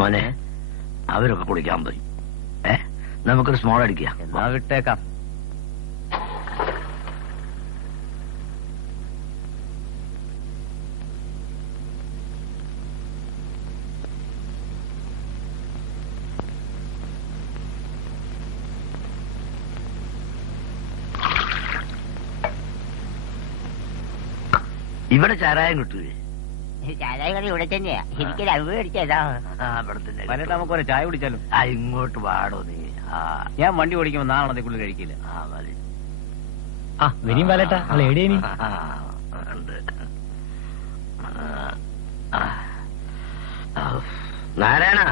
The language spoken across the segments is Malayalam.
മോനെ അവരൊക്കെ കുടിക്കാൻ പോയി. നമുക്കൊരു സ്മോൾ അടിക്കാം. എന്നാ വിട്ടേക്കാം. ഇവിടെ ചാരായം കിട്ടൂലേ? ചാരായ കറി ഇവിടെ തന്നെയാ. എനിക്കൊരു അറിവ് മേടിച്ചതാ. നമുക്കൊരു ചായ കുടിച്ചാലോ? ഇങ്ങോട്ട് പാടോ നീ. ഞാൻ വണ്ടി ഓടിക്കുമ്പോ നാളെ അതിക്കുള്ളിൽ കഴിക്കില്ല. വരും പാലേട്ടാ. എവിടെയാണ് നാരായണ?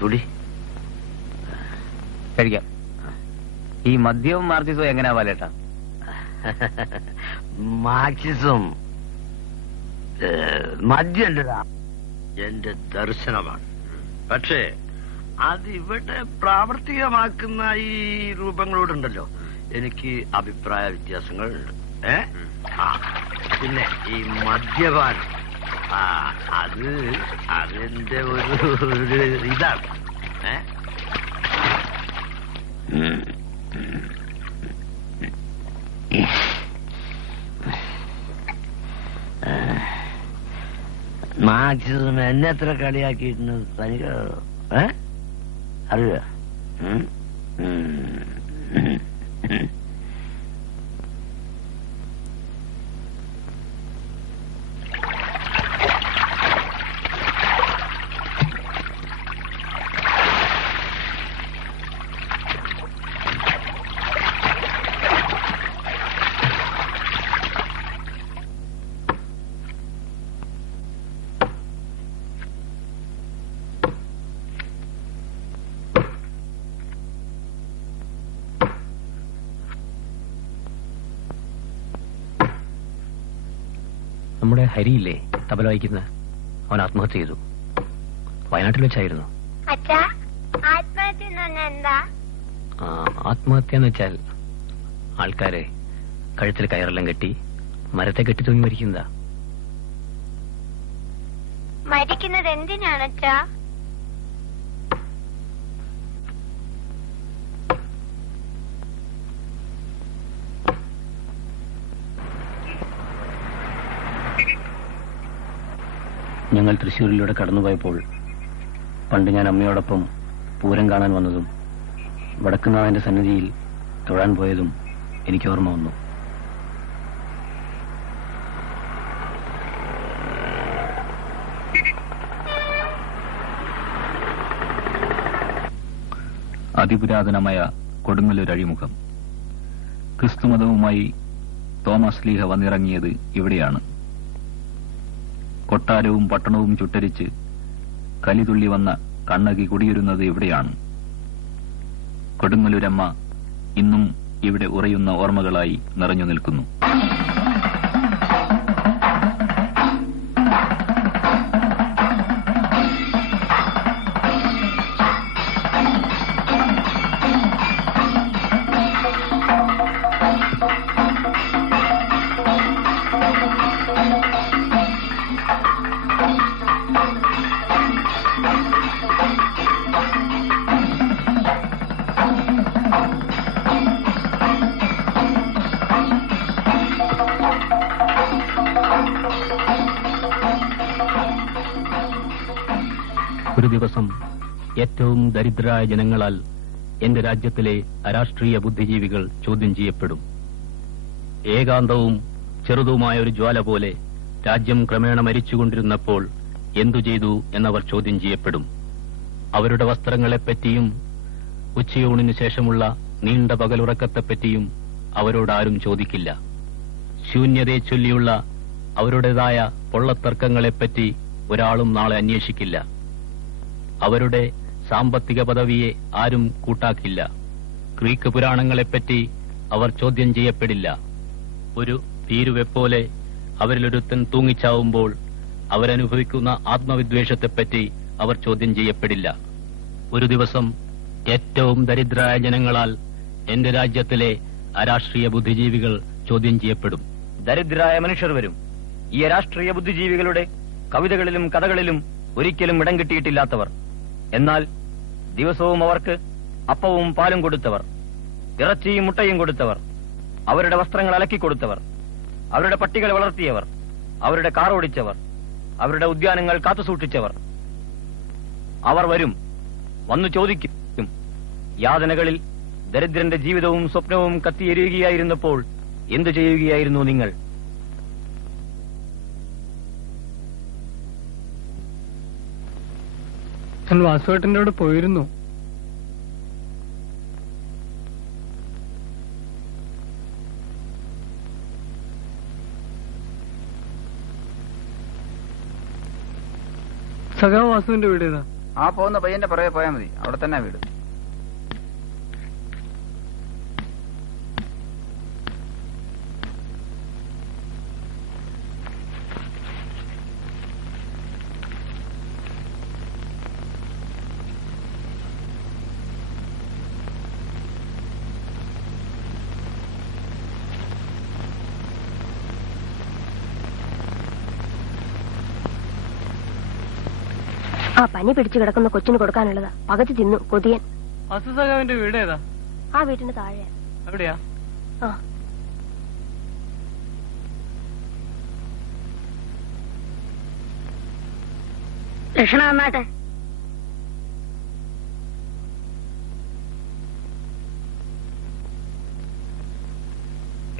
കുടി. കഴിക്കാം. ഈ മദ്യവും മാർക്സിസവും എങ്ങനെയാ പാലേട്ടാ? മാർക്സിസം മദ്യം എന്റെ ദർശനമാണ്. പക്ഷേ അതിവിടെ പ്രാവർത്തികമാക്കുന്ന ഈ രൂപങ്ങളോടുണ്ടല്ലോ എനിക്ക് അഭിപ്രായ വ്യത്യാസങ്ങളുണ്ട്. പിന്നെ ഈ മദ്യപാനം അതെന്റെ ഒരു ഇതാണ്. മാർക്സിസം എന്നെ എത്ര കളിയാക്കിയിട്ടുണ്ട് തനിക്ക് അറിയുക? നമ്മുടെ ഹരിയില്ലേ തബല വായിക്കുന്ന, അവൻ ആത്മഹത്യ ചെയ്തു. വയനാട്ടിൽ വെച്ചായിരുന്നു. ആത്മഹത്യ എന്ന് വെച്ചാൽ ആൾക്കാരെ കഴുത്തിൽ കയറെല്ലാം കെട്ടി മരത്തെ കെട്ടി തൂങ്ങി മരിക്കുന്നതാ. മരിക്കുന്നത് എന്തിനാണച്ചാ? ഞങ്ങൾ തൃശ്ശൂരിലൂടെ കടന്നുപോയപ്പോൾ പണ്ട് ഞാൻ അമ്മയോടൊപ്പം പൂരം കാണാൻ വന്നതും വടക്കുന്നാഥന്റെ സന്നിധിയിൽ തൊഴാൻ പോയതും എനിക്ക് ഓർമ്മ വന്നു. അതിപുരാതനമായ കൊടുങ്ങല്ലൂർ അഴിമുഖം. ക്രിസ്തുമതവുമായി തോമസ് ലീഹ വന്നിറങ്ങിയത് ഇവിടെയാണ്. കൊട്ടാരവും പട്ടണവും ചുട്ടരിച്ച് കലിതുള്ളി വന്ന കണ്ണകി കുടിയിരുന്നത് ഇവിടെയാണ്. കൊടുങ്ങല്ലൂരമ്മ ഇന്നും ഇവിടെ ഉറയുന്ന ഓർമ്മകളായി നിറഞ്ഞു നിൽക്കുന്നു. ഒരു ദിവസം ഏറ്റവും ദരിദ്രരായ ജനങ്ങളാൽ എന്റെ രാജ്യത്തിലെ അരാഷ്ട്രീയ ബുദ്ധിജീവികൾ ചോദ്യം ചെയ്യപ്പെടും. ഏകാന്തവും ചെറുതുമായ ഒരു ജ്വാല പോലെ രാജ്യം ക്രമേണ മരിച്ചുകൊണ്ടിരുന്നപ്പോൾ എന്തു ചെയ്തു എന്നവർ ചോദ്യം ചെയ്യപ്പെടും. അവരുടെ വസ്ത്രങ്ങളെപ്പറ്റിയും ഉച്ചയൂണിനു ശേഷമുള്ള നീണ്ട പകലുറക്കത്തെപ്പറ്റിയും അവരോടാരും ചോദിക്കില്ല. ശൂന്യതയെ ചൊല്ലിയുള്ള അവരുടേതായ പൊള്ളത്തർക്കങ്ങളെപ്പറ്റി ഒരാളും നാളെ അന്വേഷിക്കില്ല. അവരുടെ സാമ്പത്തിക പദവിയെ ആരും കൂട്ടാക്കില്ല. ഗ്രീക്ക് പുരാണങ്ങളെപ്പറ്റി അവർ ചോദ്യം ചെയ്യപ്പെടില്ല. ഒരു ഭീരുവെപ്പോലെ അവരിലൊരുത്തൻ തൂങ്ങിച്ചാവുമ്പോൾ അവരനുഭവിക്കുന്ന ആത്മവിദ്വേഷത്തെപ്പറ്റി അവർ ചോദ്യം ചെയ്യപ്പെടില്ല. ഒരു ദിവസം ഏറ്റവും ദരിദ്രരായ ജനങ്ങളാൽ എന്റെ രാജ്യത്തിലെ അരാഷ്ട്രീയ ബുദ്ധിജീവികൾ ചോദ്യം ചെയ്യപ്പെടും. ദരിദ്രരായ മനുഷ്യർ വരും. ഈ രാഷ്ട്രീയ ബുദ്ധിജീവികളുടെ കവിതകളിലും കഥകളിലും ഒരിക്കലും ഇടം കിട്ടിയിട്ടില്ലാത്തവർ. എന്നാൽ ദിവസവും അവർക്ക് അപ്പവും പാലും കൊടുത്തവർ, ഇറച്ചിയും മുട്ടയും കൊടുത്തവർ, അവരുടെ വസ്ത്രങ്ങൾ അലക്കിക്കൊടുത്തവർ, അവരുടെ പട്ടികളെ വളർത്തിയവർ, അവരുടെ കാർ ഓടിച്ചവർ, അവരുടെ ഉദ്യാനങ്ങൾ കാത്തുസൂക്ഷിച്ചവർ. അവർ വരും, വന്നു ചോദിക്കും. യാതനകളിൽ ദരിദ്രന്റെ ജീവിതവും സ്വപ്നവും കത്തിയെരിയുകയായിരുന്നപ്പോൾ എന്തു ചെയ്യുകയായിരുന്നു നിങ്ങൾ? ഞാൻ വാസുവേട്ടന്റെ കൂടെ പോയിരുന്നു. സഖാ വാസുവിന്റെ വീട് ഏതാ? ആ പോകുന്ന പയ്യന്റെ പുറകെ പോയാൽ മതി, അവിടെ തന്നെ വീട്. ആ പനി പിടിച്ചു കിടക്കുന്ന കൊച്ചിന് കൊടുക്കാനുള്ളതാ. പകുതി തിന്നു കൊതിയൻ. വാസു സഖാവിന്റെ വീട് ഏതാ? ആ വീട്ടിന് താഴെ. എവിടെയാ? ആ ലക്ഷണ വന്നാട്ടെ.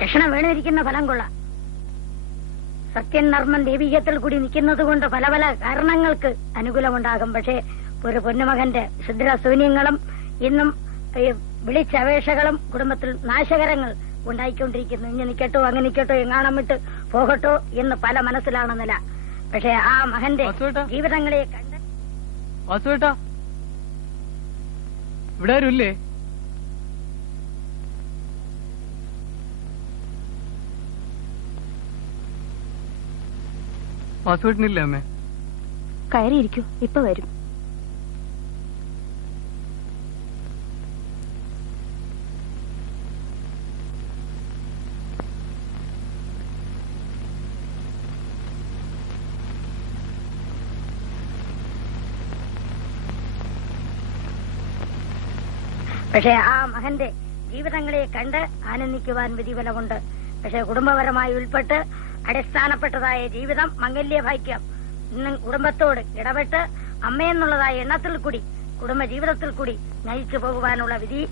ലക്ഷണം വീണിരിക്കുന്ന ഫലം കൊള്ളാം. സത്യൻ നർമ്മൻ ദൈവീകത്തിൽ കൂടി നിൽക്കുന്നത് കൊണ്ട് പല പല കാരണങ്ങൾക്ക് അനുകൂലമുണ്ടാകും. പക്ഷേ ഒരു പൊന്നുമകന്റെ ശുദ്രശൂന്യങ്ങളും ഇന്നും വിളിച്ചപേക്ഷകളും കുടുംബത്തിൽ നാശകരങ്ങൾ ഉണ്ടായിക്കൊണ്ടിരിക്കുന്നു. ഇനി നിൽക്കട്ടോ, അങ്ങനെ നിൽക്കട്ടോ, എങ്ങാണം വിട്ട് പോകട്ടോ എന്ന് പല മനസ്സിലാണ് നില. പക്ഷെ ആ മകന്റെ ജീവിതങ്ങളെ കണ്ട് വാസുവേട്ടാ, ഇവിടെ ആരുമില്ലേ? വാസുവേട്ടനില്ലേ അമ്മേ? കയറിയിരിക്കൂ, ഇപ്പൊ വരും. പക്ഷെ ആ മകന്റെ ജീവിതങ്ങളെ കണ്ട് ആനന്ദിക്കുവാൻ വിധിഫലമുണ്ട്. പക്ഷെ കുടുംബപരമായി ഉൾപ്പെട്ട് അടിസ്ഥാനപ്പെട്ടതായ ജീവിതം മംഗല്യഭാഗ്യം ഇന്നും കുടുംബത്തോട് ഇടപെട്ട് അമ്മയെന്നുള്ളതായ എണ്ണത്തിൽ കൂടി കുടുംബ ജീവിതത്തിൽ കൂടി നയിച്ചു പോകുവാനുള്ള വിധി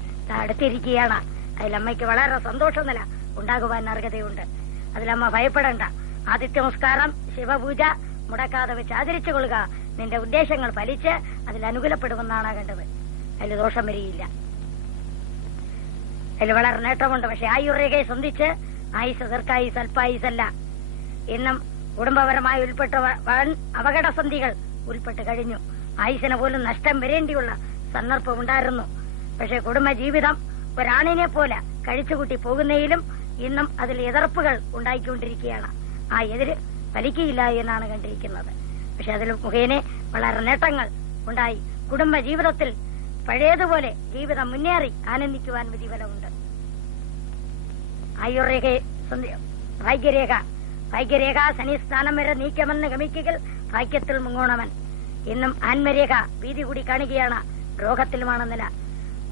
അടുത്തിരിക്കുകയാണ്. അതിലമ്മയ്ക്ക് വളരെ സന്തോഷം നില ഉണ്ടാകുവാൻ അർഹതയുണ്ട്. അതിലമ്മ ഭയപ്പെടേണ്ട. ആദിത്യ നമസ്കാരം, ശിവപൂജ മുടക്കാതെ വെച്ച് ആചരിച്ചു കൊള്ളുക. നിന്റെ ഉദ്ദേശങ്ങൾ ഫലിച്ച് അതിൽ അനുകൂലപ്പെടുമെന്നാണ് കണ്ടത്. അതിൽ ദോഷം വരികയില്ല. അതിൽ വളരെ നേട്ടമുണ്ട്. പക്ഷെ ആയുർരേഖയെ സംബന്ധിച്ച് ആയുസ് ദീർഘായുസ് അല്പായുസല്ല. ഇന്നും കുടുംബപരമായി ഉൾപ്പെട്ട വൻ അപകടസന്ധികൾ ഉൾപ്പെട്ട് കഴിഞ്ഞു. ആയുസിന് പോലും നഷ്ടം വരേണ്ടിയുള്ള സന്ദർഭം ഉണ്ടായിരുന്നു. പക്ഷെ കുടുംബജീവിതം ഒരാണിനെ പോലെ കഴിച്ചുകൂട്ടി പോകുന്നതിലും ഇന്നും അതിൽ എതിർപ്പുകൾ ഉണ്ടായിക്കൊണ്ടിരിക്കുകയാണ്. ആ എതിര് ഫലിക്കുകയില്ല എന്നാണ് കണ്ടിരിക്കുന്നത്. പക്ഷെ അതിൽ മുഖേന വളരെ നേട്ടങ്ങൾ ഉണ്ടായി. കുടുംബജീവിതത്തിൽ പഴയതുപോലെ ജീവിതം മുന്നേറി ആനന്ദിക്കുവാൻ വിധിഫലമുണ്ട്. ആയുർരേഖ, ഭാഗ്യരേഖ ശനിസ്ഥാനം വരെ നീക്കമെന്ന് ഗമിക്കുക ഭാഗ്യത്തിൽ മുങ്ങോണവൻ. ഇന്നും ആത്മരേഖ വീതി കൂടി കാണുകയാണ്. രോഗത്തിലുമാണ് നില.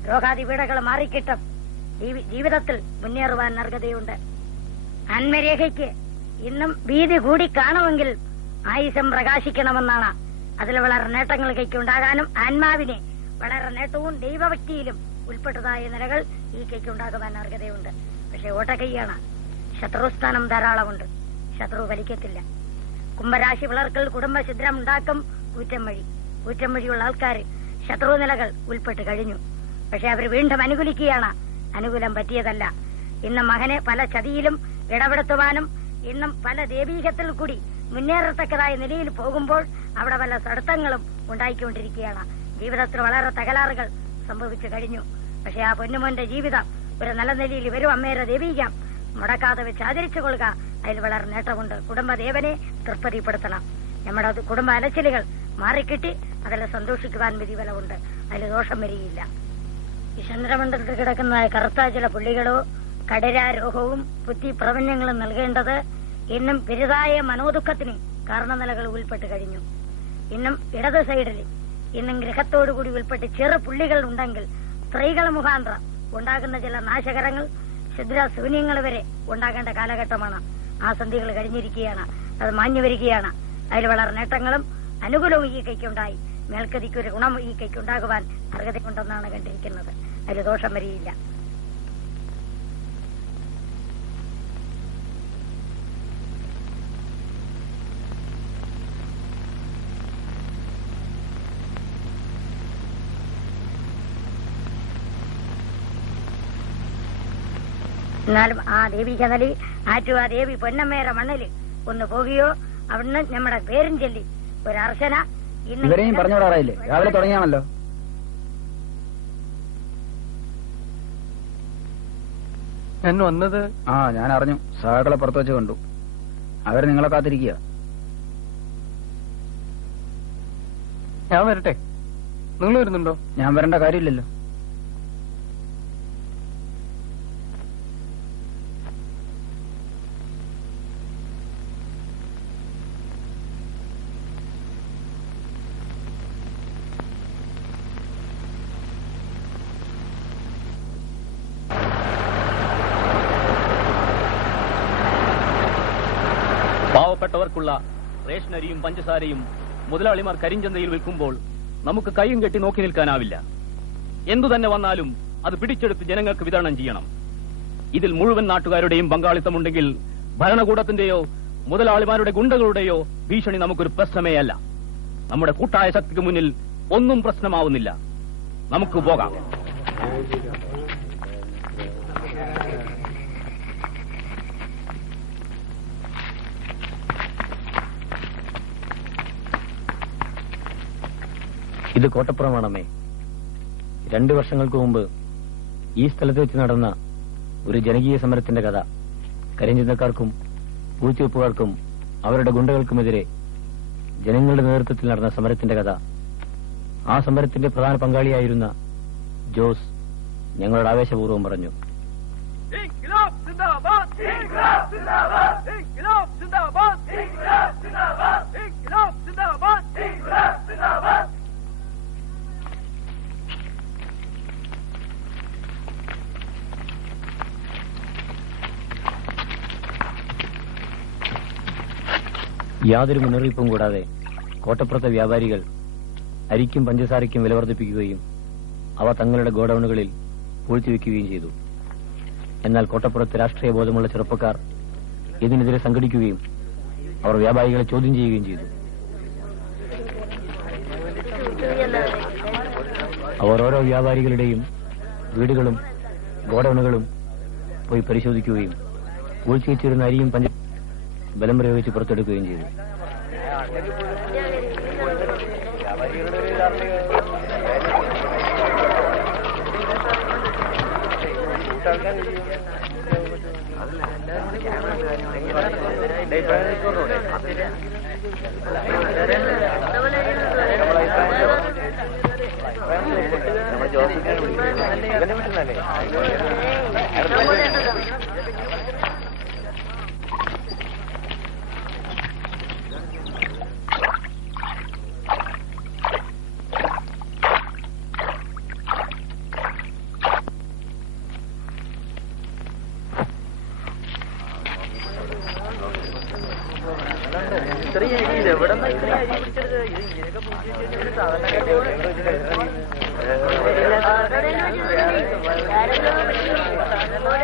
രോഗാതിപീഠകൾ മാറിക്കിട്ടും ജീവിതത്തിൽ മുന്നേറുവാൻ അർഹതയുണ്ട്. ആത്മരേഖയ്ക്ക് ഇന്നും വീതി കൂടി കാണുമെങ്കിൽ ആയുസം പ്രകാശിക്കണമെന്നാണ്. അതിൽ വളരെ നേട്ടങ്ങൾ കൈക്കുണ്ടാകാനും ആത്മാവിനെ വളരെ നേട്ടവും ദൈവഭക്തിയിലും ഉൾപ്പെട്ടതായ നിലകൾ ഈ കൈക്കുണ്ടാകുവാൻ അർഹതയുണ്ട്. പക്ഷെ ഓട്ടക്കൈയാണ്. ശത്രുസ്ഥാനം ധാരാളമുണ്ട്. ശത്രു ഫലിക്കത്തില്ല. കുംഭരാശി പിളർക്കൽ കുടുംബഛിദ്രം ഉണ്ടാക്കും. ഊറ്റം വഴിയുള്ള ആൾക്കാർ ശത്രു നിലകൾ ഉൾപ്പെട്ട് കഴിഞ്ഞു. പക്ഷെ അവർ വീണ്ടും അനുകൂലിക്കുകയാണ്. അനുകൂലം പറ്റിയതല്ല. ഇന്ന് മകനെ പല ചതിയിലും ഇടപെടുത്തുവാനും ഇന്നും പല ദൈവീകത്തിൽ കൂടി മുന്നേറത്തക്കതായ നിലയിൽ പോകുമ്പോൾ അവിടെ പല തടസ്സങ്ങളും ഉണ്ടായിക്കൊണ്ടിരിക്കുകയാണ്. ജീവിതത്തിൽ വളരെ തകരാറുകൾ സംഭവിച്ചു കഴിഞ്ഞു. പക്ഷെ ആ പൊന്നുമോന്റെ ജീവിതം ഒരു നല്ല നിലയിൽ വരും. അമ്മേരെ ദൈവീകം മുടക്കാതെ വെച്ച് ആചരിച്ചു കൊള്ളുക. അതിൽ വളരെ നേട്ടമുണ്ട്. കുടുംബദേവനെ തൃപ്തിപ്പെടുത്തണം. നമ്മുടെ കുടുംബ അലച്ചിലുകൾ മാറിക്കിട്ടി അതിൽ സന്തോഷിക്കുവാൻ വിധിഫലമുണ്ട്. അതിൽ ദോഷം വരികയില്ല. ഈ ചന്ദ്രമണ്ഡലത്തിൽ കിടക്കുന്നതായ കറുത്ത ചില പുള്ളികളോ കടരാരോഹവും ബുദ്ധി പ്രപഞ്ചങ്ങളും നൽകേണ്ടത് ഇന്നും പെരുതായ മനോദുഃഖത്തിന് കാരണനിലകൾ ഉൾപ്പെട്ട് കഴിഞ്ഞു. ഇന്നും ഇടത് സൈഡിൽ ഇന്നും ഗ്രഹത്തോടുകൂടി ഉൾപ്പെട്ട് ചെറു പുള്ളികൾ ഉണ്ടെങ്കിൽ സ്ത്രീകൾ മുഖാന്തരം ഉണ്ടാകുന്ന ചില നാശകരങ്ങൾ ശുദ്രശൂന്യങ്ങൾ വരെ ഉണ്ടാകേണ്ട കാലഘട്ടമാണ്. ആ സന്ധികൾ കഴിഞ്ഞിരിക്കുകയാണ്. അത് മാഞ്ഞു വരികയാണ്. അതിൽ വളരെ നേട്ടങ്ങളും അനുകൂലവും ഈ കൈക്കുണ്ടായി. മേൽക്കതിക്ക് ഒരു ഗുണം ഈ കൈക്കുണ്ടാകുവാൻ അർഹതയുണ്ടെന്നാണ് കണ്ടിരിക്കുന്നത്. അതിൽ ദോഷം വരികയില്ല. എന്നാലും ആ ദേവി ചതലി ആറ്റു ആ ദേവി പൊന്നമ്മേറെ മണ്ണില് ഒന്ന് പോകുകയോ അവിടുന്ന് നമ്മുടെ പേരും ചൊല്ലി ഒരു അർച്ചന ഇവരെയും പറഞ്ഞോടാറായില്ലേ? രാവിലെ തുടങ്ങിയാണല്ലോ. ഞാൻ വന്നത് ഞാൻ അറിഞ്ഞു. സഹാക്കളെ പുറത്തു വെച്ച് കണ്ടു. അവര് നിങ്ങളെ കാത്തിരിക്കുക. ഞാൻ വരട്ടെ? നിങ്ങൾ വരുന്നുണ്ടോ? ഞാൻ വരേണ്ട കാര്യമില്ലല്ലോ. പാവപ്പെട്ടവർക്കുള്ള റേഷനരിയും പഞ്ചസാരയും മുതലാളിമാർ കരിഞ്ചന്തയിൽ വിൽക്കുമ്പോൾ നമുക്ക് കൈയും കെട്ടി നോക്കി നിൽക്കാനാവില്ല. എന്തു തന്നെ വന്നാലും അത് പിടിച്ചെടുത്ത് ജനങ്ങൾക്ക് വിതരണം ചെയ്യണം. ഇതിൽ മുഴുവൻ നാട്ടുകാരുടെയും പങ്കാളിത്തമുണ്ടെങ്കിൽ ഭരണകൂടത്തിന്റെയോ മുതലാളിമാരുടെ ഗുണ്ടകളുടെയോ ഭീഷണി നമുക്കൊരു പ്രശ്നമേ അല്ല. നമ്മുടെ കൂട്ടായ ശക്തിക്ക് മുന്നിൽ ഒന്നും പ്രശ്നമാവുന്നില്ല. നമുക്ക് പോകാം. ഇത് കോട്ടപ്പുറമാണമ്മേ. 2 വർഷങ്ങൾക്ക് മുമ്പ് ഈ സ്ഥലത്ത് വെച്ച് നടന്ന ഒരു ജനകീയ സമരത്തിന്റെ കഥ. കരിഞ്ചന്തക്കാർക്കും പൂഴ്ത്തിവെപ്പുകാർക്കും അവരുടെ ഗുണ്ടകൾക്കുമെതിരെ ജനങ്ങളുടെ നേതൃത്വത്തിൽ നടന്ന സമരത്തിന്റെ കഥ. ആ സമരത്തിന്റെ പ്രധാന പങ്കാളിയായിരുന്ന ജോസ് ഞങ്ങളോട് ആവേശപൂർവ്വം പറഞ്ഞു. യാതൊരു മുന്നറിയിപ്പും കൂടാതെ കോട്ടപ്പുറത്തെ വ്യാപാരികൾ അരിക്കും പഞ്ചസാരയ്ക്കും വില വർദ്ധിപ്പിക്കുകയും അവ തങ്ങളുടെ ഗോഡൌണുകളിൽ പൂഴ്ത്തിവെക്കുകയും ചെയ്തു. എന്നാൽ കോട്ടപ്പുറത്ത് രാഷ്ട്രീയ ബോധമുള്ള ചെറുപ്പക്കാർ ഇതിനെതിരെ സംഘടിക്കുകയും അവർ വ്യാപാരികളെ ചോദ്യം ചെയ്യുകയും ചെയ്തു. അവർ ഓരോ വ്യാപാരികളുടെയും വീടുകളും ഗോഡൌണുകളും പോയി പരിശോധിക്കുകയും പൂഴ്ത്തിവെച്ചിരുന്ന അരിയും ബലം പ്രയോഗിച്ച് പുറത്തെടുക്കുകയും ചെയ്തു.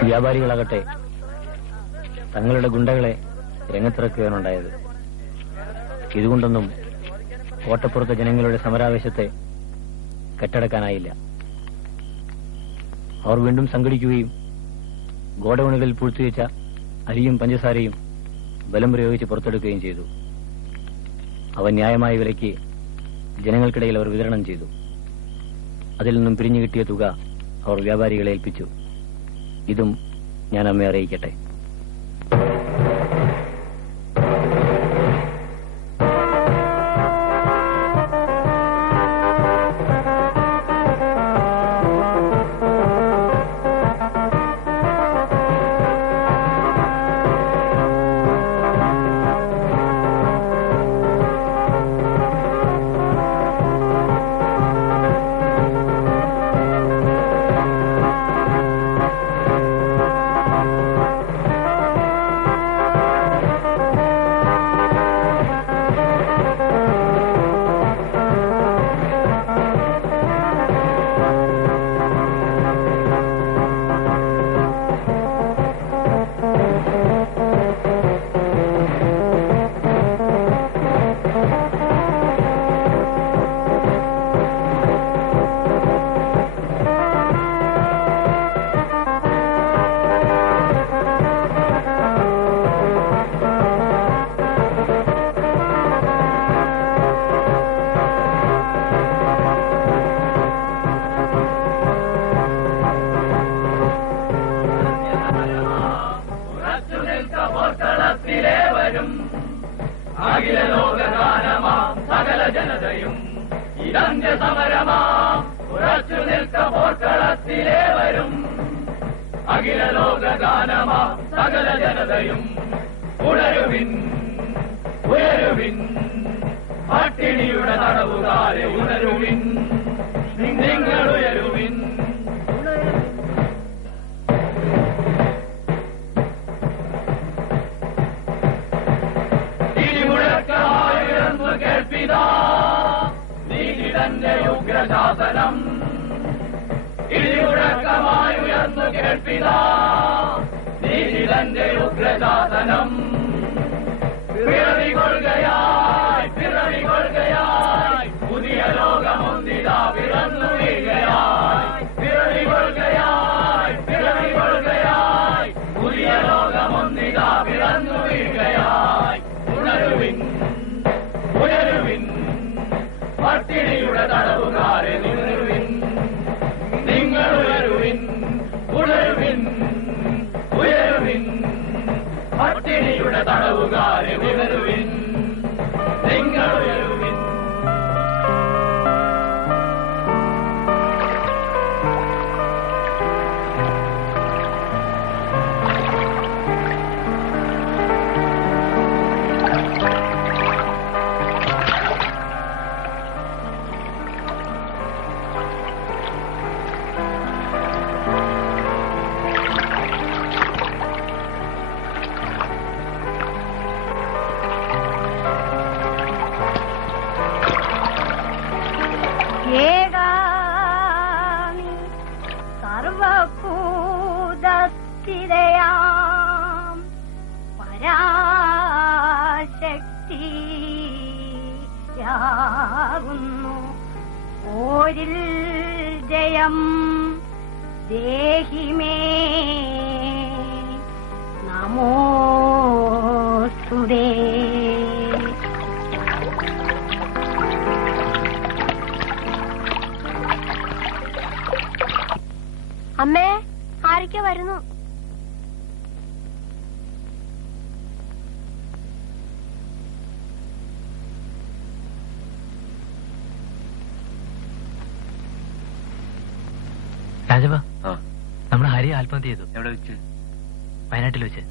വ്യാപാരികളാകട്ടെ തങ്ങളുടെ ഗുണ്ടകളെ രംഗത്തിറക്കുകയാണുണ്ടായത്. ഇതുകൊണ്ടൊന്നും കോട്ടപ്പുറത്തെ ജനങ്ങളുടെ സമരാവേശത്തെ കെട്ടടക്കാനായില്ല. അവർ വീണ്ടും സംഘടിക്കുകയും ഗോഡൌണുകളിൽ പൂഴ്ത്തിവെച്ച അരിയും പഞ്ചസാരയും ബലം പ്രയോഗിച്ച് പുറത്തെടുക്കുകയും ചെയ്തു. അവ ന്യായമായ വിലയ്ക്ക് ജനങ്ങൾക്കിടയിൽ അവർ വിതരണം ചെയ്തു. അതിൽ നിന്നും പിരിഞ്ഞു കിട്ടിയ തുക അവർ വ്യാപാരികളെ ഏൽപ്പിച്ചു. ഇതും ഞാൻ അമ്മയെ അറിയിക്കട്ടെ. അഖില ലോകഗാനമാം സകല ജനതയും ഇതന്ത്യ സമരമാം ഉറച്ചു നിൽക്ക പോർക്കളത്തിലേ വരും. അഖില ലോകഗാനമാം സകല ജനതയും ഉണരുവിൻ ഉയരുവിൻ, പട്ടിണിയുടെ തടവുകാരെ ഉണരുവിൻ, നിങ്ങൾ ഉയരുവിൻ. ഇടിമുഴക്കമായുയർന്നു കേൾപ്പിതാ നീതി തന്റെ ഉഗ്രശാസനം. ഇടിമുഴക്കമായുയർന്നു കേൾപ്പിതാ നീതി തന്റെ ഉഗ്രശാസനം. പിറവികൊള്ളുകയായി പിറവികൊള്ളുകയായി പുതിയ ലോകമൊന്നിതാ പിറന്നു വീഴുകയായി. പിറവികൊള്ളുകയായി പിറവികൊള്ളുകയായി പുതിയ ലോകമൊന്നിതാ പിറന്നു വീഴുകയായി. ഉണരുവിൻ ഉയരുവിൻ, പട്ടിണിയുടെ തടവുകാരെ ഉണരുവിൻ, നിങ്ങൾ ഉയരുവിൻ. ഉണരുവിൻ ഉയരുവിൻ, പട്ടിണിയുടെ തടവുകാരെ ഉണരുവിൻ, നിങ്ങൾ ഉയരുവിൻ. സർവഭൂതസ്ഥിതയാം പരാശക്തിയാകുന്നു ഓരിൽ ജയം ദേഹിമേ നമോസ്തുതേ. അമ്മേ, ആരൊക്കെ വരുന്നു? രാജവ, നമ്മുടെ ഹരി ആത്മഹത്യ ചെയ്തു. എവിടെ വെച്ച്? വയനാട്ടിൽ വെച്ച്.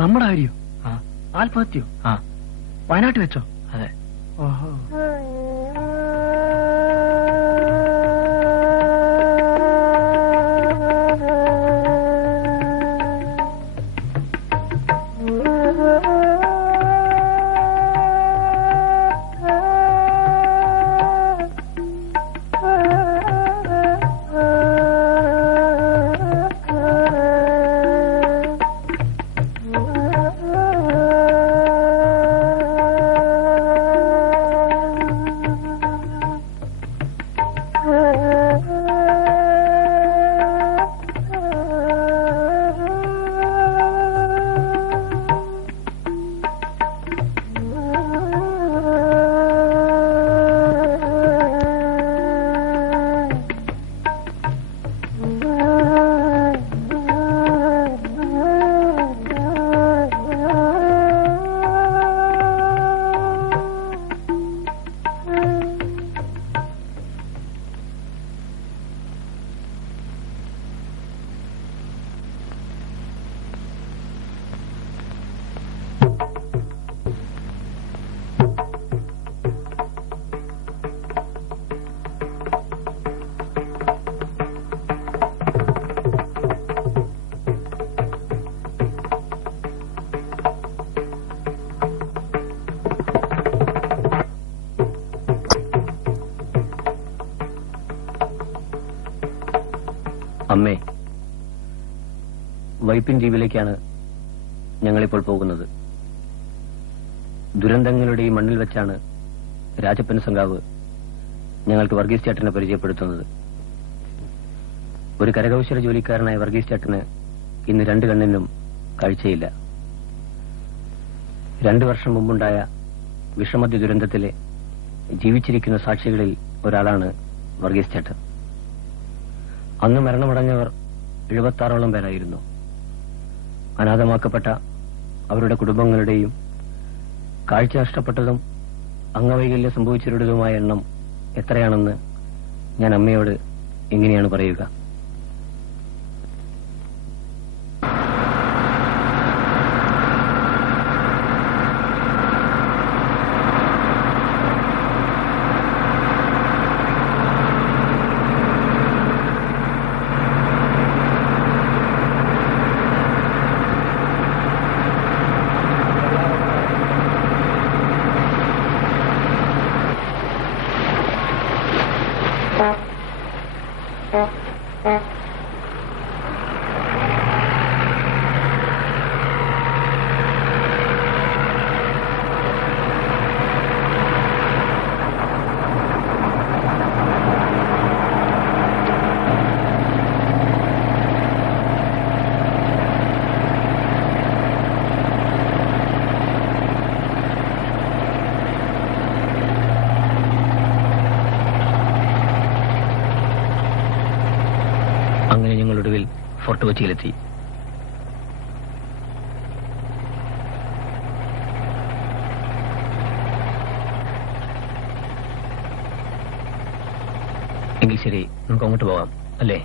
നമ്മുടെ കാര്യോ? ആ, ആത്മഹത്യോ? ആ, വയനാട്ടിൽ വെച്ചോ? അതെ. ഓഹോ. അമ്മേ, വൈപ്പിൻ ദ്വീപിലേക്കാണ് ഞങ്ങളിപ്പോൾ പോകുന്നത്. ദുരന്തങ്ങളുടെ ഈ മണ്ണിൽ വെച്ചാണ് രാജപ്പൻ സങ്കാവ് ഞങ്ങൾക്ക് വർഗീസ് ചേട്ടനെ പരിചയപ്പെടുത്തുന്നത്. ഒരു കരകൗശല ജോലിക്കാരനായ വർഗീസ് ചേട്ടന് ഇന്ന് രണ്ട് കണ്ണിനും കാഴ്ചയില്ല. 2 വർഷം മുമ്പുണ്ടായ വിഷമദ്യ ദുരന്തത്തിലെ ജീവിച്ചിരിക്കുന്ന സാക്ഷികളിൽ ഒരാളാണ് വർഗീസ് ചേട്ടൻ. അന്ന് മരണമടഞ്ഞവർ 76ഓളം പേരായിരുന്നു. അനാഥമാക്കപ്പെട്ട അവരുടെ കുടുംബങ്ങളുടെയും കാഴ്ച നഷ്ടപ്പെട്ടതും അംഗവൈകല്യം സംഭവിച്ചവരുടേതുമായ എണ്ണം എത്രയാണെന്ന് ഞാൻ അമ്മയോട് എങ്ങനെയാണ് പറയുക? അങ്ങനെ ഞങ്ങളൊടുവിൽ ഫോർട്ട് കൊച്ചിയിലെത്തി. എങ്കിൽ ശരി, നമുക്ക് അങ്ങോട്ട് പോകാം അല്ലേ?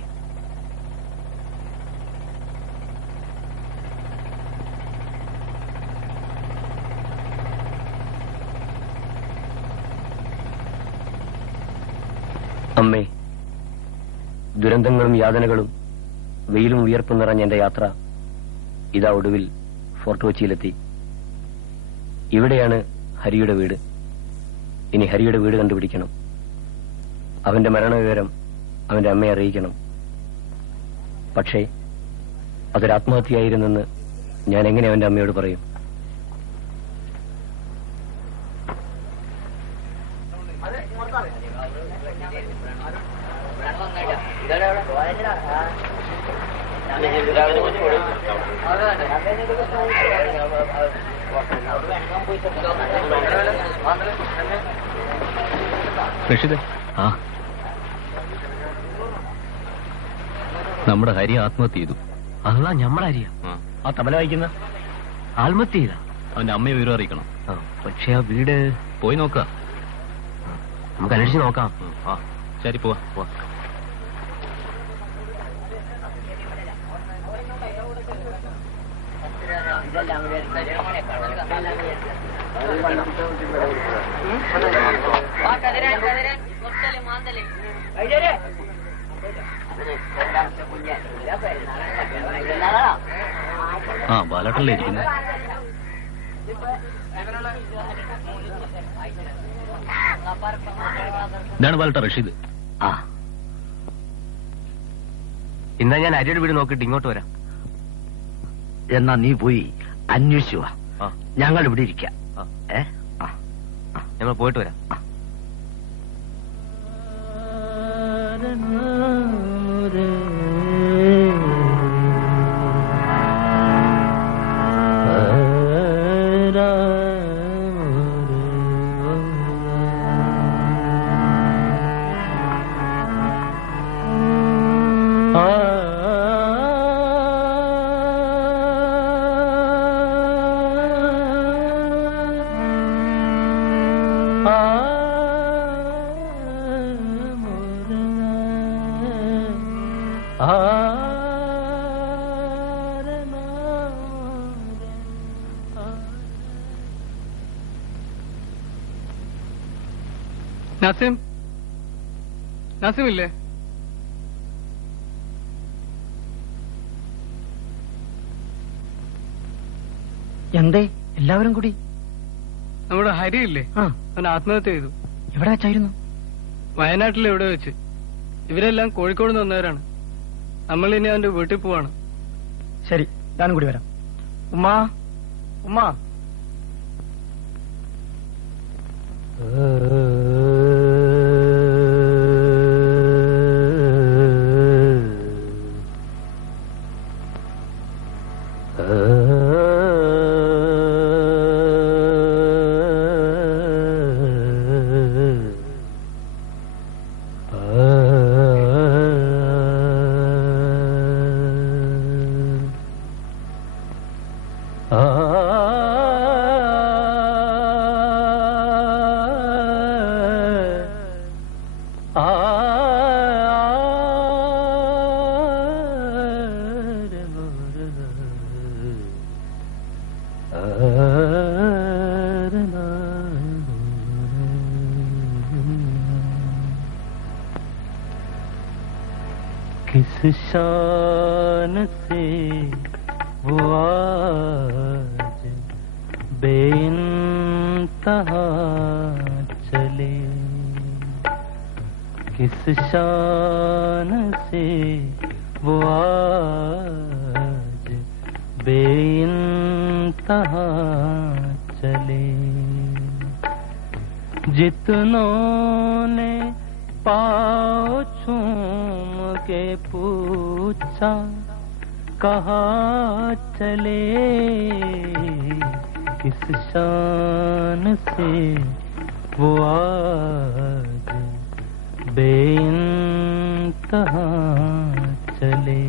അമ്മേ, ദുരന്തങ്ങളും യാതനകളും വെയിലും വിയർപ്പും നിറഞ്ഞ എന്റെ യാത്ര ഇതാ ഒടുവിൽ ഫോർട്ട് കൊച്ചിയിലെത്തി. ഇവിടെയാണ് ഹരിയുടെ വീട്. ഇനി ഹരിയുടെ വീട് കണ്ടുപിടിക്കണം. അവന്റെ മരണവിവരം അവന്റെ അമ്മയെ അറിയിക്കണം. പക്ഷേ അതൊരു ആത്മഹത്യയായിരുന്നെന്ന് ഞാൻ എങ്ങനെ അവന്റെ അമ്മയോട് പറയും? റഷീദ്, നമ്മുടെ ഹരി ആത്മഹത്യ ചെയ്തു. അതാ നമ്മുടെ ഹരിയ? ആ തബല വായിക്കുന്ന ആത്മഹത്യ ചെയ്ത? അവന്റെ അമ്മയെ വിവരം അറിയിക്കണം. പക്ഷെ ആ വീട് പോയി നോക്കാം. നമുക്ക് അന്വേഷിച്ച് നോക്കാം. ശരി, പോവാ. ബാലാട്ടല്ലേ ഇരിക്കുന്നത്? ഇതാണ് ബാലട്ട റഷീദ്. എന്നാ ഞാൻ ഹരിയുടെ വീട് നോക്കിയിട്ട് ഇങ്ങോട്ട് വരാം. എന്നാ നീ പോയി അന്വേഷിച്ചു വാ. ഞങ്ങൾ ഇവിടെ ഇരിക്കാം. ഞങ്ങൾ പോയിട്ട് വരാം. നാസിമില്ലേ? എന്തേ എല്ലാവരും കൂടി? നമ്മുടെ ഹരിയില്ലേ, അവൻ ആത്മഹത്യ ചെയ്തു. എവിടെ വെച്ചായിരുന്നു? വയനാട്ടിൽ എവിടെ വെച്ച്. ഇവരെല്ലാം കോഴിക്കോട് നിന്ന് വന്നവരാണ്. നമ്മൾ ഇനി അവന്റെ വീട്ടിൽ പോവാണ്. ശരി, ഞാനും കൂടി വരാം. ഉമ്മാ, ഉമ്മാ. किस शान से वो आज बेइंतहा चले, किस शान से वो आज बेइंतहा चले। जितनों ने पाँव छूम के पूछा कहाँ चले, किस शान से वो आज बेइंतहा चले।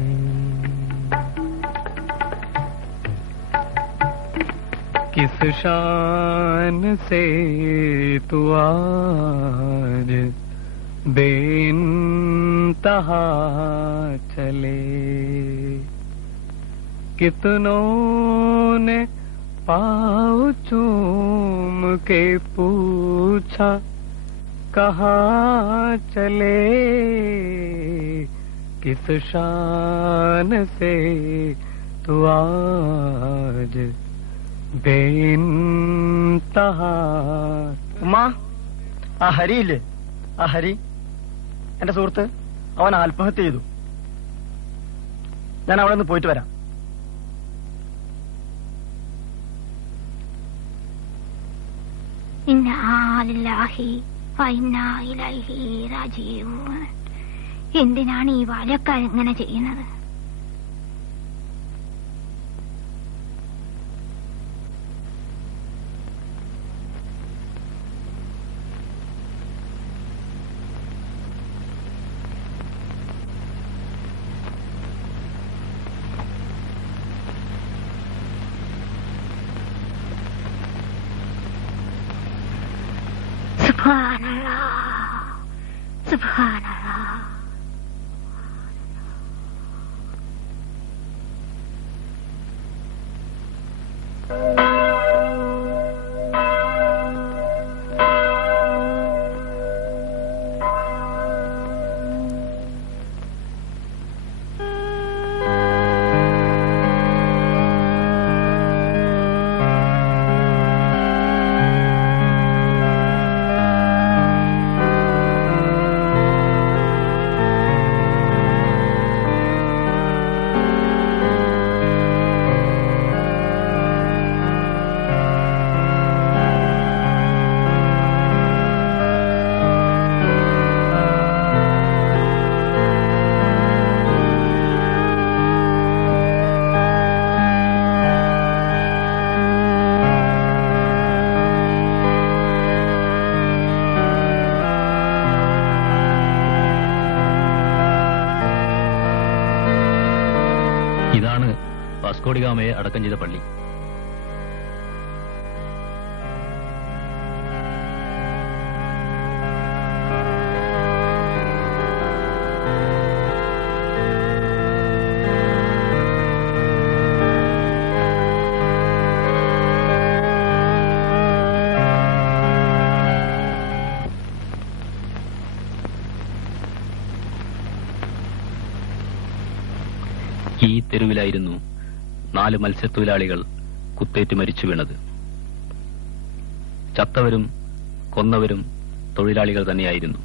किस शान से तू आज बेइंतहा चले। कितनों ने पाँव चूम के पूछा कहाँ चले, किस शान से तू आज बेइंतहा। ഉമ്മാ, ആ ഹരിയില്ലേ, ആ ഹരി എന്റെ സുഹൃത്ത്, അവൻ ആത്മഹത്യ ചെയ്തു. ഞാൻ അവിടെ നിന്ന് പോയിട്ട് വരാം. എന്തിനാണ് ഈ ബാല്യക്കാർ ഇങ്ങനെ ചെയ്യുന്നത്? ഇതാണ് വാസ്കോഡിഗാമയെ അടക്കം ചെയ്ത പള്ളി. ഈ തെരുവിലായിരുന്നു 4 മത്സ്യത്തൊഴിലാളികൾ കുത്തേറ്റ് മരിച്ചു വീണത്. ചത്തവരും കൊന്നവരും തൊഴിലാളികൾ തന്നെയായിരുന്നു.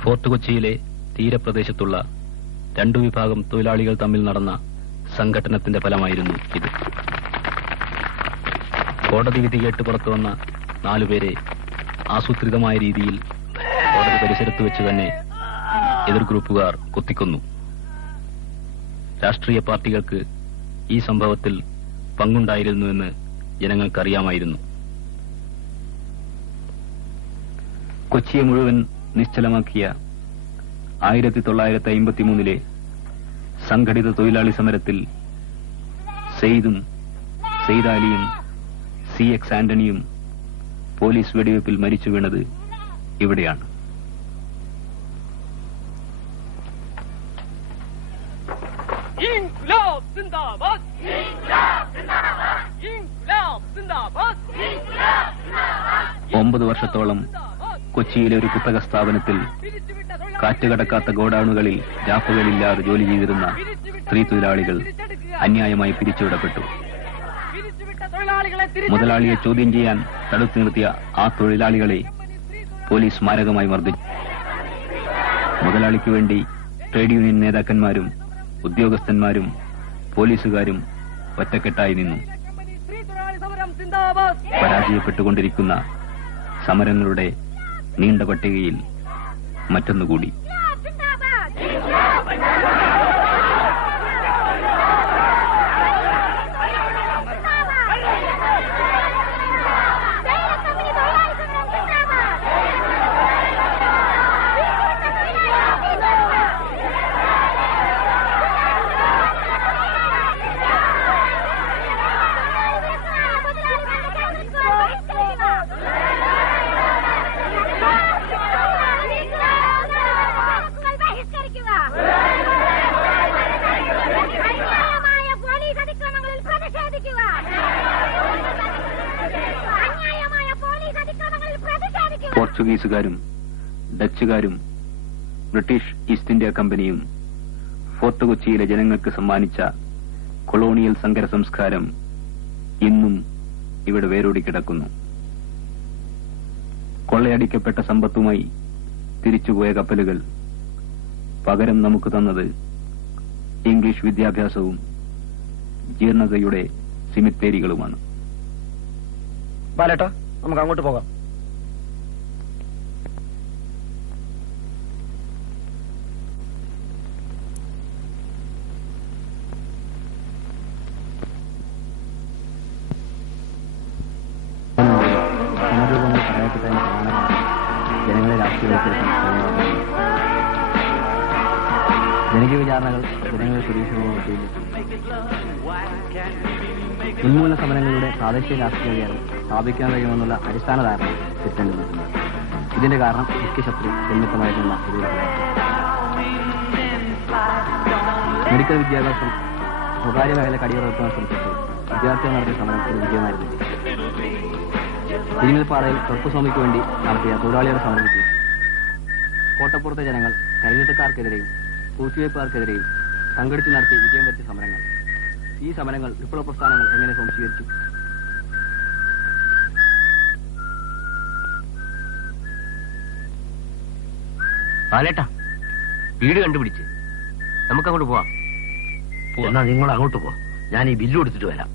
ഫോർട്ട് കൊച്ചിയിലെ തീരപ്രദേശത്തുള്ള 2 വിഭാഗം തൊഴിലാളികൾ തമ്മിൽ നടന്ന സംഘട്ടനത്തിന്റെ ഫലമായിരുന്നു ഇത്. കോടതി വിധി കേട്ട് പുറത്തുവന്ന 4 പേരെ ആസൂത്രിതമായ രീതിയിൽ കോടതി പരിസരത്ത് വെച്ച് തന്നെ എതിർ ഗ്രൂപ്പുകാർ കുത്തിക്കൊന്നു. രാഷ്ട്രീയ പാർട്ടികൾക്ക് ഈ സംഭവത്തിൽ പങ്കുണ്ടായിരുന്നുവെന്ന് ജനങ്ങൾക്കറിയാമായിരുന്നു. കൊച്ചിയെ മുഴുവൻ നിശ്ചലമാക്കിയ 1953 സംഘടിത തൊഴിലാളി സമരത്തിൽ സെയ്ദും സെയ്ദാലിയും CX ആന്റണിയും പോലീസ് വെടിവെപ്പിൽ മരിച്ചു വീണത് ഇവിടെയാണ്. ഇൻക്ലാബ് സിന്ദാബാദ്, ഇൻക്ലാബ് സിന്ദാബാദ്. 9 വർഷത്തോളം കൊച്ചിയിലെ ഒരു കുത്തക സ്ഥാപനത്തിൽ കാറ്റുകടക്കാത്ത ഗോഡൌണുകളിൽ രാപ്പുകളില്ലാതെ ജോലി ചെയ്തിരുന്ന സ്ത്രീ തൊഴിലാളികൾ അന്യായമായി പിരിച്ചുവിടപ്പെട്ടു. മുതലാളിയെ ചോദ്യം ചെയ്യാൻ തടുത്തു നിർത്തിയ ആ തൊഴിലാളികളെ പോലീസ് മാരകമായി മർദ്ദിച്ചു. മുതലാളിക്ക് വേണ്ടി ട്രേഡ് യൂണിയൻ നേതാക്കന്മാരും ഉദ്യോഗസ്ഥന്മാരും പോലീസുകാരും ഒറ്റക്കെട്ടായി നിന്നു. പരാജയപ്പെട്ടുകൊണ്ടിരിക്കുന്ന സമരങ്ങളുടെ നീണ്ട പട്ടികയിൽ മറ്റൊന്നുകൂടി. പോർച്ചുഗീസുകാരും ഡച്ചുകാരും ബ്രിട്ടീഷ് ഈസ്റ്റ് ഇന്ത്യ കമ്പനിയും ഫോർട്ട് കൊച്ചിയിലെ ജനങ്ങൾക്ക് സമ്മാനിച്ച കൊളോണിയൽ സങ്കര സംസ്കാരം ഇന്നും ഇവിടെ വേരോടിക്കിടക്കുന്നു. കൊള്ളയടിക്കപ്പെട്ട സമ്പത്തുമായി തിരിച്ചുപോയ കപ്പലുകൾ പകരം നമുക്ക് തന്നത് ഇംഗ്ലീഷ് വിദ്യാഭ്യാസവും ജീർണതയുടെ സിമിത്തേരികളുമാണ്. ബാലേട്ടാ, നമുക്ക് അങ്ങോട്ട് പോകാം. സമരൂപങ്ങൾ പറയപ്പെട്ടതിന് പ്രധാനമാണ് ജനങ്ങളെ രാഷ്ട്രീയവൽക്കരിക്കാൻ ജനകീയ വിചാരണകൾ ജനങ്ങളെ സുരക്ഷിതവും ഉന്മൂലന സമരങ്ങളിലൂടെ പ്രാദേശിക രാഷ്ട്രീയ വിചാരം സ്ഥാപിക്കാൻ കഴിയുമെന്നുള്ള അടിസ്ഥാന ധാരണ തെറ്റെന്നുണ്ട്. ഇതിന്റെ കാരണം മുഖ്യശത്രു ജന്മിത്തമായിട്ടുള്ള മെഡിക്കൽ വിദ്യാഭ്യാസം സ്വകാര്യ മേഖല കടിയുറക്കാൻ ശ്രമിച്ചപ്പോൾ വിദ്യാർത്ഥികൾ നടത്തിയ സമരം ഒരു വിജയമായിരുന്നു. ഇരിങ്ങൽപ്പാറയിൽ തൊട്ടുസ്വാമിക്ക് വേണ്ടി നടത്തിയ തൊഴിലാളികളുടെ സമരത്തിൽ കോട്ടപ്പുറത്തെ ജനങ്ങൾ കൈനീട്ടക്കാർക്കെതിരെയും പൂഴ്ത്തിവയ്പ്പുകാർക്കെതിരെയും സംഘടിച്ച് നടത്തിയ വിജയം വരുത്തിയ സമരങ്ങൾ. ഈ സമരങ്ങൾ വിപ്ലവ പ്രസ്ഥാനങ്ങൾ എങ്ങനെ സ്വാംശീകരിച്ചു? ബാലേട്ടാ, വീട് കണ്ടുപിടിച്ച് നമുക്കങ്ങോട്ട് പോവാം. എന്നാ നിങ്ങൾ അങ്ങോട്ട് പോ, ഞാൻ ഈ ബില്ല് കൊടുത്തിട്ട് വരാം.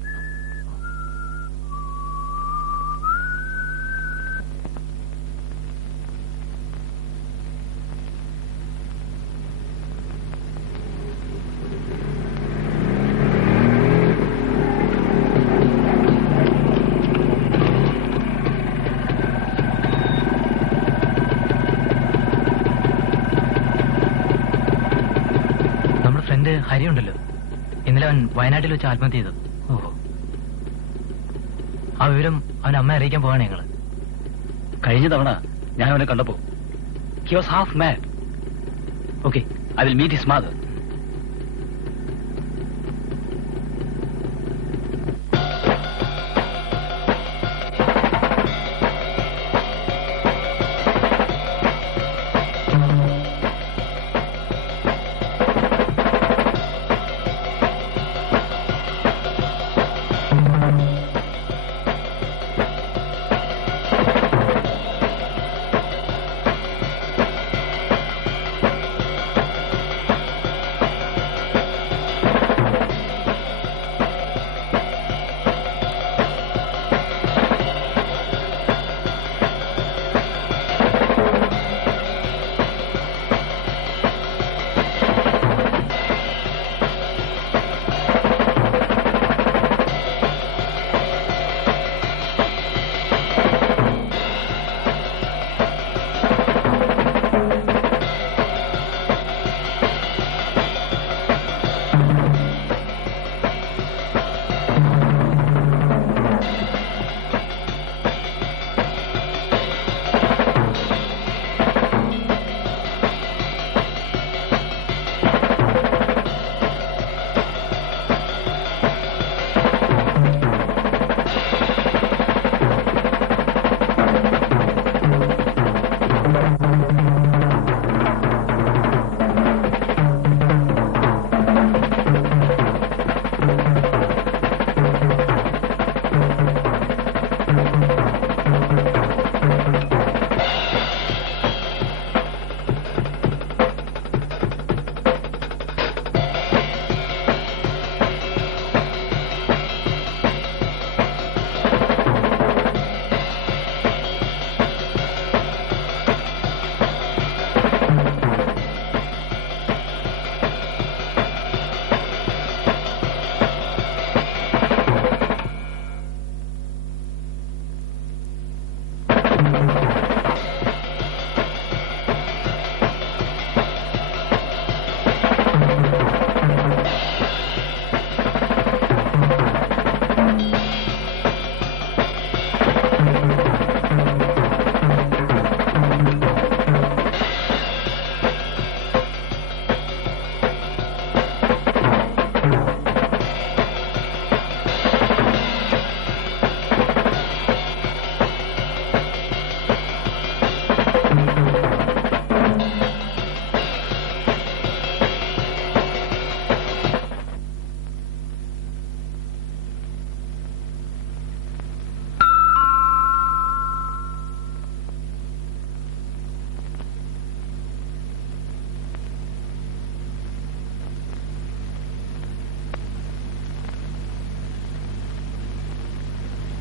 ഹരി ഉണ്ടല്ലോ, ഇന്നലെ അവൻ വയനാട്ടിൽ വെച്ച് ആത്മഹത്യ ചെയ്തു. ആ വിവരം അവൻ അമ്മ അറിയിക്കാൻ പോവാണ് ഞങ്ങള്. കഴിഞ്ഞ തവണ ഞാൻ അവനെ കണ്ടപ്പോ he was half mad. Okay, I will meet his mother.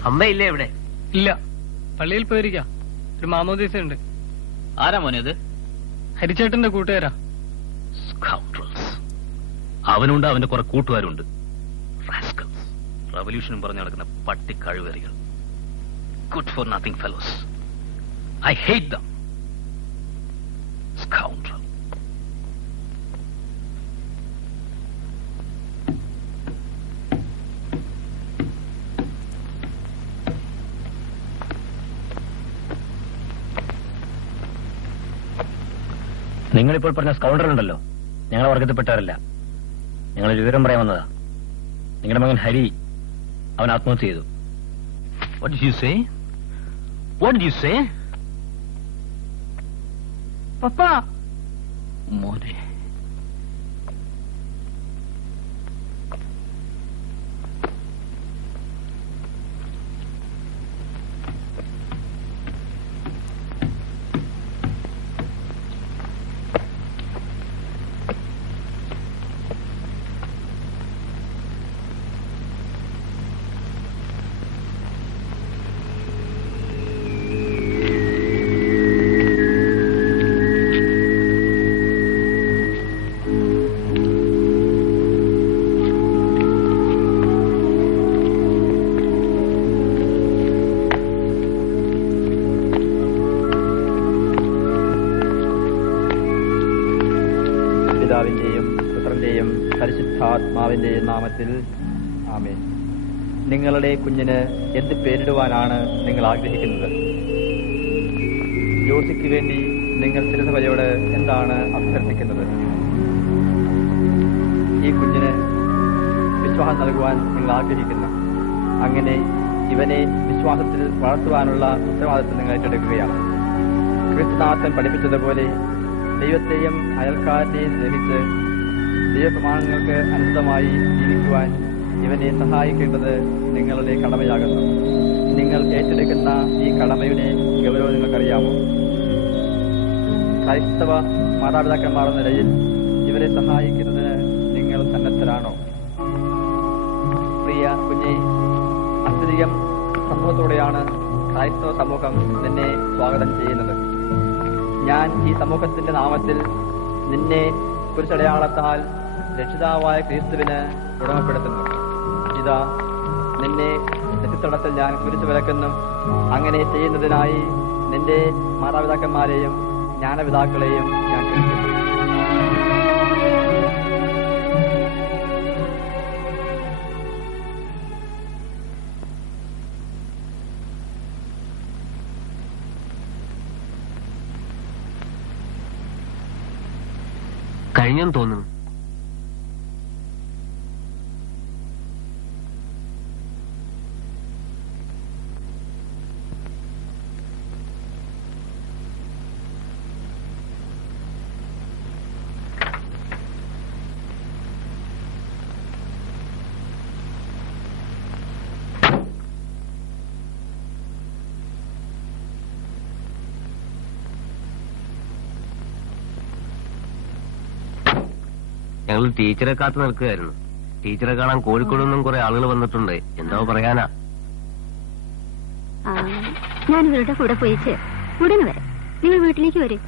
അമ്മയില്ലേ ഇവിടെ? ഇല്ല, പള്ളിയിൽ പോയിരിക്കാം. ഒരു മാമോദീസ ഉണ്ട്. ആരാ മോനെ അത്? ഹരിച്ചേട്ടന്റെ കൂട്ടുകാരാ. അവനുണ്ട്, അവന്റെ കുറെ കൂട്ടുകാരുണ്ട്. റവല്യൂഷനും പറഞ്ഞു നടക്കുന്ന പട്ടി കഴിവേറികൾ. Good for nothing fellows. I hate them. Scoundrel. നിങ്ങളിപ്പോൾ പറഞ്ഞ സ്കൗണ്ടർ ഉണ്ടല്ലോ, ഞങ്ങളെ വർഗത്തിൽപ്പെട്ടവരല്ല. ഞങ്ങളൊരു വിവരം പറയാൻ വന്നതാ. നിങ്ങളുടെ മകൻ ഹരി, അവൻ ആത്മഹത്യ ചെയ്തു. What did you say? What did you say? പപ്പാ, മോനെ, പിതാവിന്റെയും പുത്രന്റെയും പരിശുദ്ധാത്മാവിന്റെയും നാമത്തിൽ ആമേൻ. നിങ്ങളുടെ കുഞ്ഞിന് എന്ത് പേരിടുവാനാണ് നിങ്ങൾ ആഗ്രഹിക്കുന്നത്? ജോസിക്ക് വേണ്ടി നിങ്ങൾ തിരുസഭയോട് എന്താണ് അഭ്യർത്ഥിക്കുന്നത്? ഈ കുഞ്ഞിന് വിശ്വാസം നൽകുവാൻ നിങ്ങൾ ആഗ്രഹിക്കുന്നു. അങ്ങനെ ഇവനെ വിശ്വാസത്തിൽ വളർത്തുവാനുള്ള ഉത്തരവാദിത്വം നിങ്ങൾ ഏറ്റെടുക്കുകയാണ്. ക്രിസ്തുനാഥൻ പഠിപ്പിച്ചതുപോലെ ദൈവത്തെയും അയൽക്കാരനെയും സ്നേഹിച്ച് ദൈവപ്രമാണങ്ങൾക്ക് അനുസൃതമായി ജീവിക്കുവാൻ ഇവനെ സഹായിക്കേണ്ടത് നിങ്ങളുടെ കടമയാകുന്നു. നിങ്ങൾ ഏറ്റെടുക്കുന്ന ഈ കടമയുടെ ഗൗരവം നിങ്ങൾക്കറിയാമോ? ക്രൈസ്തവ മാതാപിതാക്കന്മാർ എന്ന നിലയിൽ ഇവരെ സഹായിക്കുന്നതിന് നിങ്ങൾ സന്നദ്ധരാണോ? പ്രിയ കുഞ്ഞെ, അത്യധികം സന്തോഷത്തോടെയാണ് ക്രൈസ്തവ സമൂഹം നിന്നെ സ്വാഗതം ചെയ്യുന്നത്. ഞാൻ ഈ സമൂഹത്തിന്റെ നാമത്തിൽ നിന്നെ കുരിശടയാളത്താൽ രക്ഷിതാവായ ക്രിസ്തുവിന് ഉടമപ്പെടുത്തുന്നു. ഇതാ, നിന്നെ നെറ്റിത്തടത്തിൽ ഞാൻ കുരിശ് വിലക്കുന്നു. അങ്ങനെ ചെയ്യുന്നതിനായി നിന്റെ മാതാപിതാക്കന്മാരെയും ജ്ഞാനപിതാക്കളെയും ഞാൻ ക്ഷണിക്കുന്നു. കഴിഞ്ഞെന്ന് തോന്നുന്നു. ഞങ്ങൾ ടീച്ചറെ കാത്തു നിൽക്കുകയായിരുന്നു. ടീച്ചറെ കാണാൻ കോഴിക്കോട് നിന്നും കുറെ ആളുകൾ വന്നിട്ടുണ്ട്. എന്താ പറയാനാ? ഞാൻ ഇവരുടെ കൂടെ പോയിച്ച് ഉടനെ വരാം. നിങ്ങൾ വീട്ടിലേക്ക് വരും.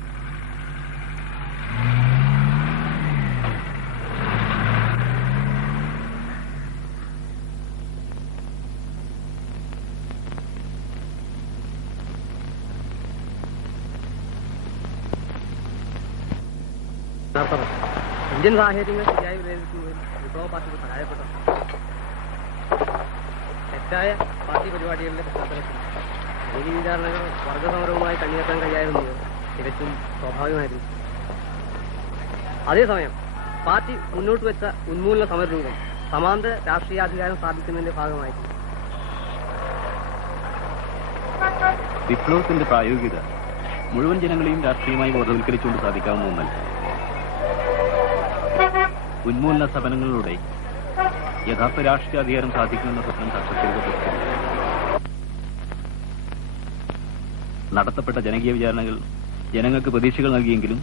ഇന്ത്യൻ സാഹചര്യങ്ങൾ ശരിയായി വിലയിരുത്തുന്നതിൽ വിപ്ലവ പാർട്ടികൾ പരാജയപ്പെട്ടു. തെറ്റായ പാർട്ടി പരിപാടികളുടെ പശ്ചാത്തലത്തിൽ നീതി വിചാരണകൾ വർഗസമരവുമായി കണ്ണിയെത്താൻ കഴിയായിരുന്നത് തികച്ചും സ്വാഭാവികമായിരുന്നു. അതേസമയം പാർട്ടി മുന്നോട്ട് വെച്ച ഉന്മൂലന സമരരൂപം സമാന്തര രാഷ്ട്രീയാധികാരം സ്ഥാപിക്കുന്നതിന്റെ ഭാഗമായിരുന്നു. വിപ്ലവത്തിന്റെ പ്രായോഗികത മുഴുവൻ ജനങ്ങളെയും രാഷ്ട്രീയമായി ബോധവൽക്കരിച്ചുകൊണ്ട് സാധിക്കാവുന്ന ഒന്നല്ല. ഉന്മൂലന സമരങ്ങളിലൂടെ യഥാർത്ഥ രാഷ്ട്രീയ അധികാരം സാധിക്കുമെന്ന സ്വപ്നം സാക്ഷാത്കരിക്കപ്പെട്ടു. നടത്തപ്പെട്ട ജനകീയ വിചാരണകൾ ജനങ്ങൾക്ക് പ്രതീക്ഷകൾ നൽകിയെങ്കിലും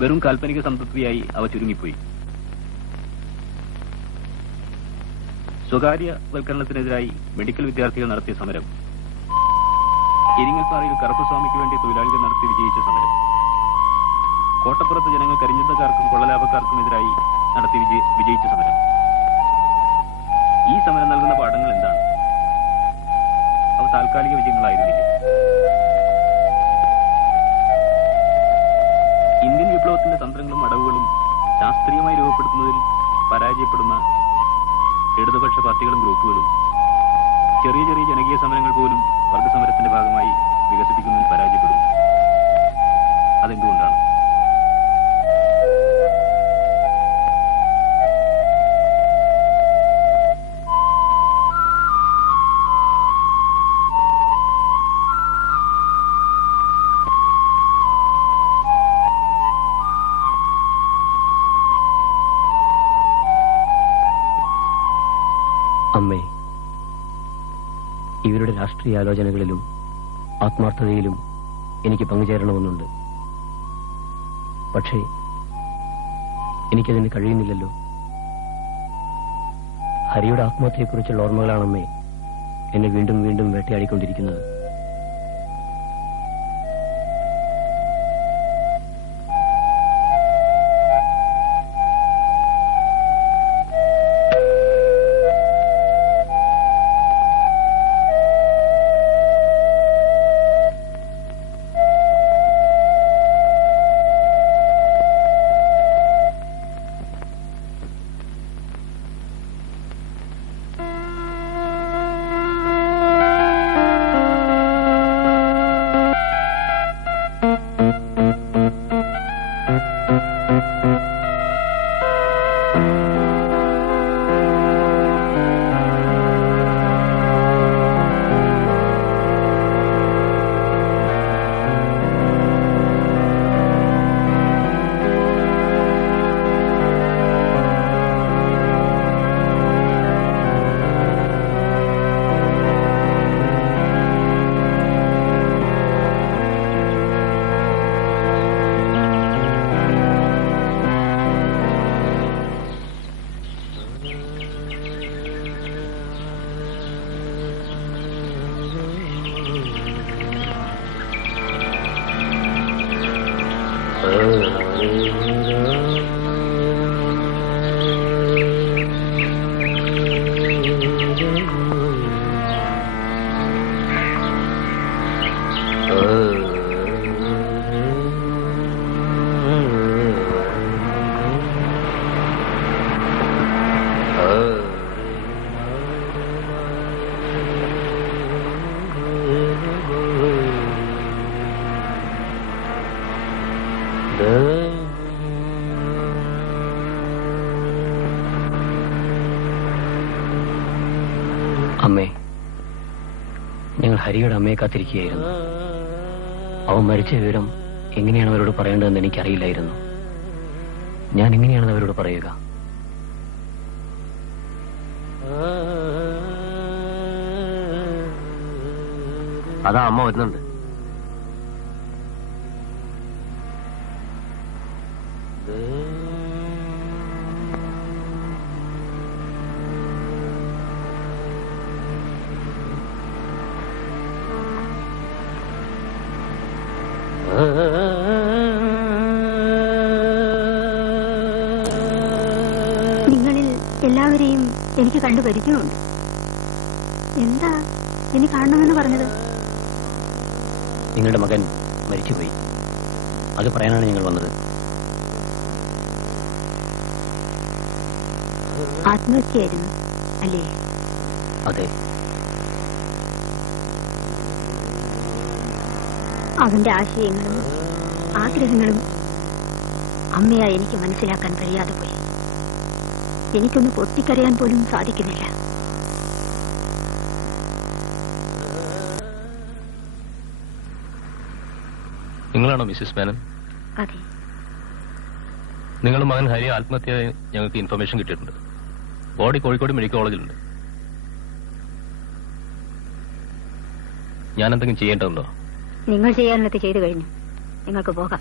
വെറും കാൽപ്പനിക സംതൃപ്തിയായി അവ ചുരുങ്ങിപ്പോയി. സ്വകാര്യവൽക്കരണത്തിനെതിരായി മെഡിക്കൽ വിദ്യാർത്ഥികൾ നടത്തിയ സമരം, ഇരിങ്ങൽപ്പാറയിൽ കറുപ്പസ്വാമിക്ക് വേണ്ടി തൊഴിലാളികൾ നടത്തി വിജയിച്ച സമരം, കോട്ടപ്പുറത്ത് ജനങ്ങൾ കരിഞ്ചന്തക്കാർക്കും കൊള്ളലാഭക്കാർക്കുമെതിരായി നടത്തി വിജയിച്ച സമരം, ഈ സമരം നൽകുന്ന പാഠങ്ങൾ എന്താണ്? അവ താൽക്കാലിക വിജയങ്ങളായിരുന്നില്ല. ഇന്ത്യൻ വിപ്ലവത്തിന്റെ തന്ത്രങ്ങളും അടവുകളും ശാസ്ത്രീയമായി രൂപപ്പെടുത്തുന്നതിൽ പരാജയപ്പെടുന്ന ഇടതുപക്ഷ പാർട്ടികളും ഗ്രൂപ്പുകളും ചെറിയ ചെറിയ ജനകീയ സമരങ്ങൾ പോലും വർഗസമരത്തിന്റെ ഭാഗമായി വികസിപ്പിക്കുന്നതിൽ പരാജയപ്പെടുന്നു. അതെന്തുകൊണ്ടാണ്? അമ്മേ, ഇവരുടെ രാഷ്ട്രീയ ആലോചനകളിലും ആത്മാർത്ഥതയിലും എനിക്ക് പങ്കുചേരണമെന്നുണ്ട്. പക്ഷേ എനിക്കതിന് കഴിയുന്നില്ലല്ലോ. ഹരിയുടെ ആത്മഹത്യയെക്കുറിച്ചുള്ള ഓർമ്മകളാണമ്മേ എന്നെ വീണ്ടും വീണ്ടും വേട്ടയാടിക്കൊണ്ടിരിക്കുന്നത്. അമ്മേ, ഞങ്ങൾ ഹരിയുടെ അമ്മയെ കാത്തിരിക്കുകയായിരുന്നു. അവൻ മരിച്ച വിവരം എങ്ങനെയാണ് അവരോട് പറയേണ്ടതെന്ന് എനിക്കറിയില്ലായിരുന്നു. ഞാൻ എങ്ങനെയാണത് അവരോട് പറയുക? അതാ അമ്മ വരുന്നുണ്ട്. നിങ്ങളിൽ എല്ലാവരെയും എനിക്ക് കണ്ടു പരിചയമുണ്ട്. എന്താ ഇനി കാണണമെന്ന് പറഞ്ഞത്? നിങ്ങളുടെ മകൻ മരിച്ചുപോയി. അത് പറയാനാണ് ഞങ്ങൾ വന്നത്. ആത്മഹത്യയായിരുന്നു അല്ലേ? അതെ. അവന്റെ ആശയങ്ങളും ആഗ്രഹങ്ങളും അമ്മയായി എനിക്ക് മനസ്സിലാക്കാൻ കഴിയാതെ പോയി. എനിക്കൊന്ന് പൊട്ടിക്കരയാൻ പോലും സാധിക്കുന്നില്ല. നിങ്ങളാണോ മിസ്സിസ് മേനൻ? അതെ. നിങ്ങളുടെ മകൻ ഹരി ആത്മഹത്യ ഞങ്ങൾക്ക് ഇൻഫർമേഷൻ കിട്ടിയിട്ടുണ്ട്. ബോഡി കോഴിക്കോട് മെഡിക്കൽ കോളേജിലുണ്ട്. ഞാൻ എന്തെങ്കിലും ചെയ്യേണ്ടതുണ്ടോ? നിങ്ങൾ ചെയ്യാനുള്ളത് ചെയ്തു കഴിഞ്ഞു. നിങ്ങൾക്ക് പോകാം.